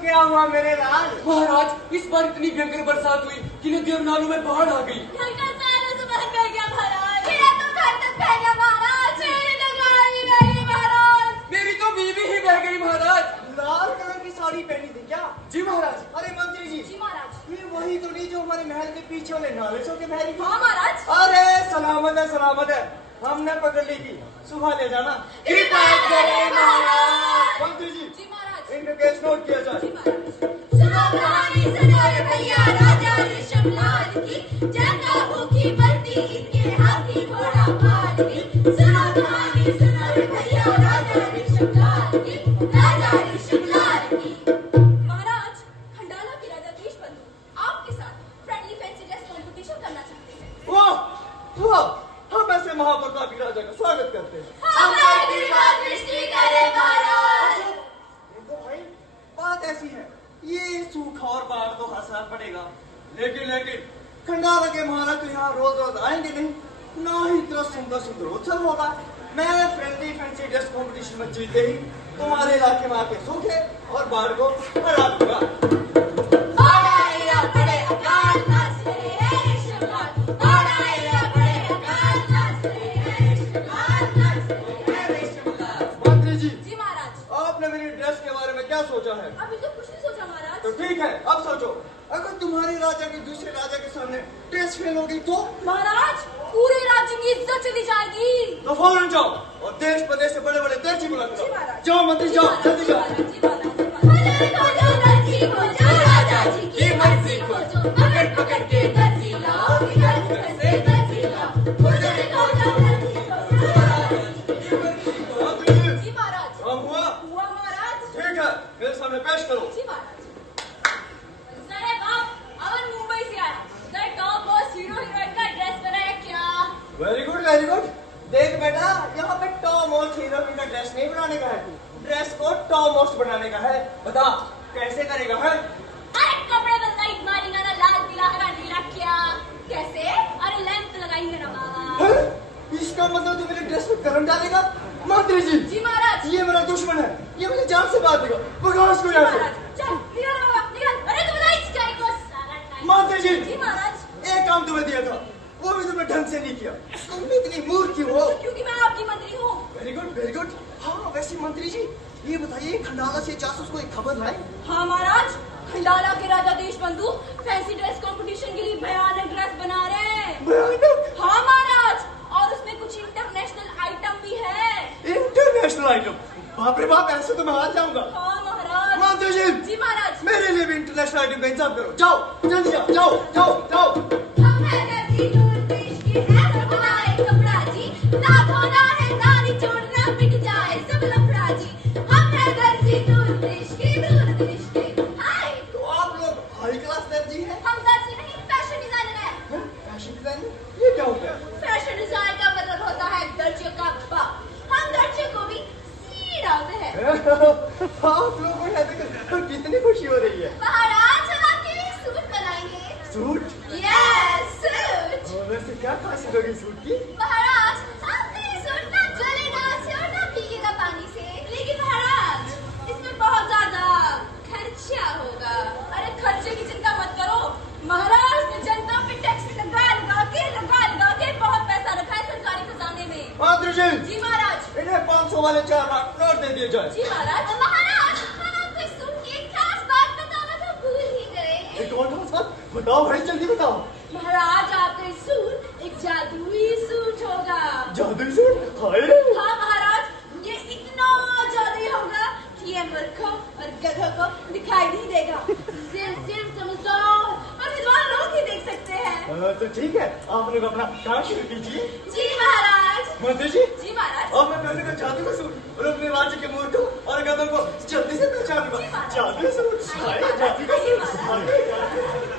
क्या हुआ मेरे राज? महाराज, इस बार इतनी भयंकर बरसात हुई कि नदियों नालों में बाढ़ आ गई। घर का सारा सामान बह गया महाराज। मेरा तो घर तक बह गया महाराज। मेरी तो गाय भी बह गई महाराज। मेरी तो बीवी ही बह गई महाराज। लाल कलर की साड़ी पहनी थी क्या? जी महाराज। अरे मंत्री जी, जी महाराज। ये वही तो नहीं जो हमारे महल के पीछे वाले नाले से होके बह रही थी? हाँ महाराज। अरे सलामत है, सलामत है। हमने पकड़ ली थी, सुबह ले जाना। कृपा करें महाराज। मंत्री जी, जी महाराज। इनका केस नोट किया जाए। जी महाराज। सुनो कहानी सुनो रे भैया राजा ऋषभलाल की। जंगा भूखी मरती इनके हाथी घोड़ा पाल की। सुनो कहानी सुनो रे भैया राजा ऋषभलाल की। राजा ऋषभलाल की। महाराज, खंडाला के राजा देशबंधु आपके साथ फ्रेंडली फैंसी ड्रेस कॉम्पिटिशन करना चाहते हैं। वाह वाह, हम ऐसे महाप्रतापी राजा का स्वागत करते हैं। हमारी कृपा दृष्टि करे महाराज। देखो भाई, बात ऐसी है, ये सूखा और बाढ़ तो हंसना पड़ेगा, लेकिन खंडाला के महाराज तो यहाँ रोज रोज आएंगे नहीं, ना ही इतना सुंदर सुंदर उत्सव होगा। मैं फ्रेंडली फैंसी ड्रेस कॉम्पिटिशन में जीते ही तुम्हारे इलाके में आके सूखे और बाढ़ को हरा दूंगा। मंत्री जी, जी महाराज। आपने मेरी ड्रेस के बारे में क्या सोचा है? अभी तो कुछ नहीं सोचा महाराज। तो ठीक है, अब सोचो, अगर तुम्हारे राजा की दूसरे राजा के सामने ड्रेस फेल हो गई तो? महाराज, पूरे राज्य की इज्जत चली जाएगी। तो फौरन जाओ और देश प्रदेश से बड़े बड़े दर्जी बुला जी करो। महाराज। जाओ मंत्री, जाओ जल्दी जाओ। जी महाराज। दर्जी खोजो राजा जी की मर्जी खोजो। पकड़ पकड़ के दर्जी लाओ। इधर उधर से दर्जी लाओ। उधर खोजो दर्जी खोजो राजा जी की। मंत्री जी, जी महाराज। काम हुआ? हुआ महाराज। ठीक है, मेरे सामने पेश करो। जी महाराज। साहब, आप अमन मुंबई से आया। Sir, top boss hero heroine का ड्रेस बनाया क्या? Very good, very good. देख बेटा, यहाँ पे टॉप मोस्ट हीरोइन का ड्रेस नहीं बनाने का है, ड्रेस को टॉप मोस्ट बनाने का है। बता कैसे करेगा है? अरे कपड़े बदलाई मारेगा ना, लाल पीला हरा नीला क्या? कैसे? अरे लेंथ लगाएंगे ना बाबा। हैं? इसका मतलब तो मेरे ड्रेस पे करंट डालेगा? मंत्री जी, जी महाराज। ये मेरा दुश्मन है, ये मुझे जान से मार देगा। भगाओ इसको यहाँ से। महाराज, चल निकल बाबा निकल। अरे तुम लाइट्स क्या को सारा टाइम। मंत्री जी, जी महाराज। एक काम तुम्हें दिया था, वो भी तुमने ढंग से नहीं किया। तुम इतनी मूर्ख क्यों हो? क्योंकि मैं आपकी मंत्री हूँ। Very good, very good. हाँ वैसे मंत्री जी, ये बताइए, खंडाला से जासूस को एक खबर लाई? हाँ महाराज, खंडाला के राजा देशबंधु फैंसी ड्रेस कंपटीशन के लिए भयानक ड्रेस बना रहे हैं। भयानक? हाँ महाराज, और उसमें कुछ इंटरनेशनल आइटम भी है। International item? बाप रे बाप, ऐसे तो मैं हार जाऊंगा। हाँ महाराज। मंत्री जी, जी महाराज। मेरे लिए भी इंटरनेशनल आइटम का इंतजाम करो। जाओ जल्दी जाओ, जाओ जाओ जाओ। हम है दर्जी दूर देश के हैं, तो बनाए कपड़ा जी। ना धोना है ना निचोड़ना, मिट जाए सब लफड़ा जी। हम है दर्जी दूर देश के, दूर देश के। हाय, तो आप लोग हाई क्लास दर्जी हैं? हम दर्जी नहीं, फैशन डिजाइनर हैं। Fashion designer? ये क्या होता है? फैशन डिजाइन का मतलब होता है दर्जियों का बाप। हम दर्जियों को भी सी डालते हैं। आप लोगों को यहाँ देखकर कितनी खुशी हो रही है। महाराज, हम आपके लिए सूट बनाएंगे। सूट? Yes, suit. और वैसे क्या खासियत होगी सूट की? महाराज, आपके सूट ना जलेगा से और ना भीगेगा पानी से। लेकिन महाराज, इसमें बहुत ज्यादा खर्चा होगा। अरे खर्चे की चिंता मत करो महाराज, ने जनता पे टैक्स लगा लगा के बहुत पैसा रखा है सरकारी खजाने में। मंत्री जी, जी महाराज। इन्हें 500 वाले 4 लाख नोट दे दिए जाए। जी महाराज। महाराज, हम आपको इस सूट की एक खास बात बताना तो भूल ही गए। एक और खास बात बताओ भाई, जल्दी बताओ। महाराज, आपका ये सूट एक जादुई सूट होगा। जादुई सूट? हाय। हाँ महाराज, ये इतना जादुई होगा कि ये मूर्खों और गधों को दिखाई नहीं देगा। सिर्फ समझदार और विद्वान लोग ही देख सकते हैं। तो ठीक है, आप लोग अपना काम शुरू कीजिए। जी महाराज। मंत्री जी, जी महाराज। अब मैं पहले का जादू का सूट और अपने राज्य के मूर्खों और गधों को जल्दी से पहचानूंगा। जादुई सूट? हाय, जादू का सूट।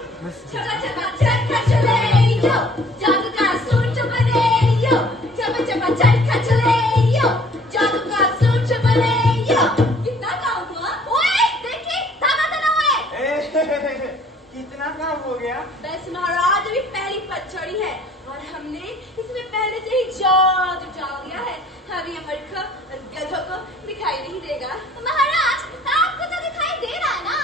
चका चका चका चले यो, जादू का सूट बने यो। चका चका चका चले यो, जादू का सूट बने यो। कितना काम हुआ? ओए देखिए, धागा तना हुए। कितना काम हो गया? बस महाराज, अभी पहली पतझड़ी है और हमने इसमें पहले से ही जादू डाल दिया है। अब ये मूर्खों और गधों को दिखाई नहीं देगा। महाराज, आपको तो दिखाई दे रहा है ना।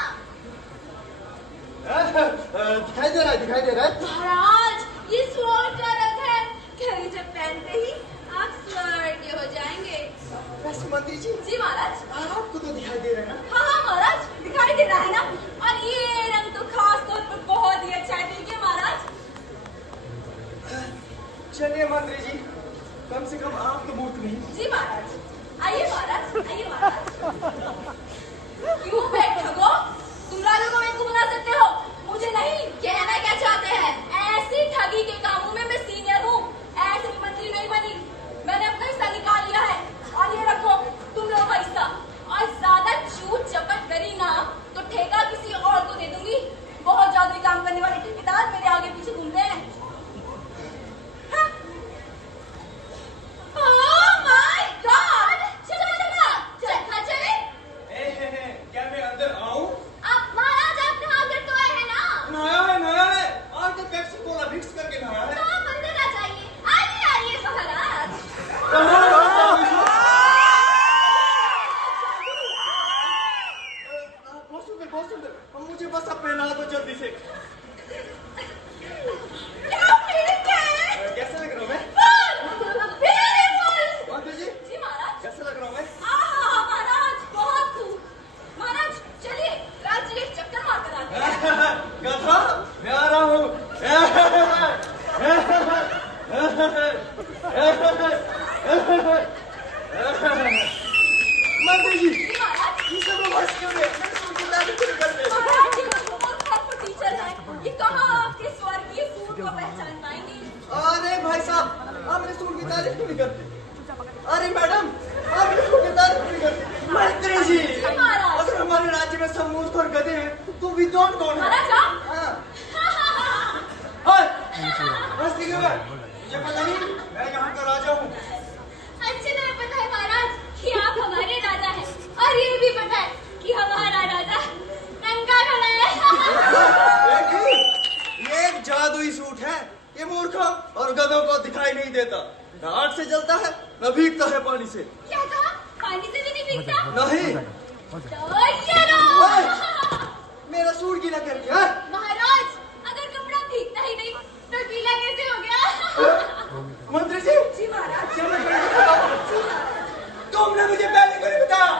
मंत्री जी, जी महाराज। आपको तो दिखाई दे रहा है ना? हाँ हाँ महाराज, दिखाई दे रहा है ना। और ये रंग तो खास तौर पर बहुत ही अच्छा है, देखिए महाराज। चलिए मंत्री जी, कम से कम आप तो मूर्ख नहीं। जी महाराज, आइए महाराज, आइए महाराज। क्यों बैठो गो? तुम राजू को बेवकूफ बना सकते हो, मुझे नहीं। कहना क्या चाहते हैं? ऐसी ठगी के कामों में मैं सीनियर हूँ, ऐसी मंत्री नहीं बनी। मैंने अपना हिस्सा निकाल लिया है और ये रखो तुम लोगों का हिस्सा। और ज्यादा चूट चपट करी ना तो ठेका किसी और को दे दूंगी। बहुत जादुई काम करने वाले ठेकेदार मेरे आगे पीछे घूमते हैं। हाँ। Oh my God! चलो चलो चले। क्या मैं अंदर आऊं? आप महाराज, आप नहा कर तो आए हैं ना? नहाया है। आज तो पेप्सी कोला मिक्स करके नहाया है। तो आप अंदर आ जाइए। आइए महाराज। बहुत सुंदर। मुझे बस अब पहना दो जल्दी से। क्या पीड़ित है? कैसा लग रहा हूँ मैं? Beautiful! मंत्री जी, जी महाराज। कैसा लग रहा हूँ मैं? आहा महाराज, बहुत खूब। महाराज चलिए राज्य एक चक्कर मारकर आते हैं। गधा, मैं आ रहा हूँ। मंत्री जी, जी महाराज। ये सब बस क्यों नहीं? मैं सूट की तारीफ क्यों करते? महाराज ये तो बहुत प्रॉपर टीचर है। ये कहाँ आपके स्वर्गीय सूट को पहचान पाएंगे? अरे भाई साहब, आप मेरे सूट की तारीफ क्यों नहीं करते? अरे मैडम, आप मेरे सूट की तारीफ क्यों नहीं करते? मंत्री जी, महाराज। अगर हमारे राज्य में सब मूर्ख और गधे हैं, तो विद्वान कौन है? महाराज आप? हाँ। हाय, हंसती क्यों है? मुझे पता नहीं, मैं यहाँ का राजा हूँ। अच्छे तरह पता है महाराज कि आप हमारे राजा हैं, और ये भी पता है कि हमारा राजा नंगा खड़ा है। बेटी, ये एक जादुई सूट है। ये मूर्खों और गधों को दिखाई नहीं देता। न आग से जलता है, न भीगता है पानी से। क्या कहा? पानी से भी नहीं भीगता? नहीं। तो ये लो। ओए, मेरा सूट गीला कर दिया है? महाराज, अगर कपड़ा भीगता ही नहीं तो गीला कैसे हो गया? मंत्री जी, जी महाराज। क्या मैं गलत कर रहा हूँ? तुमने मुझे पहले क्यों नहीं बताया?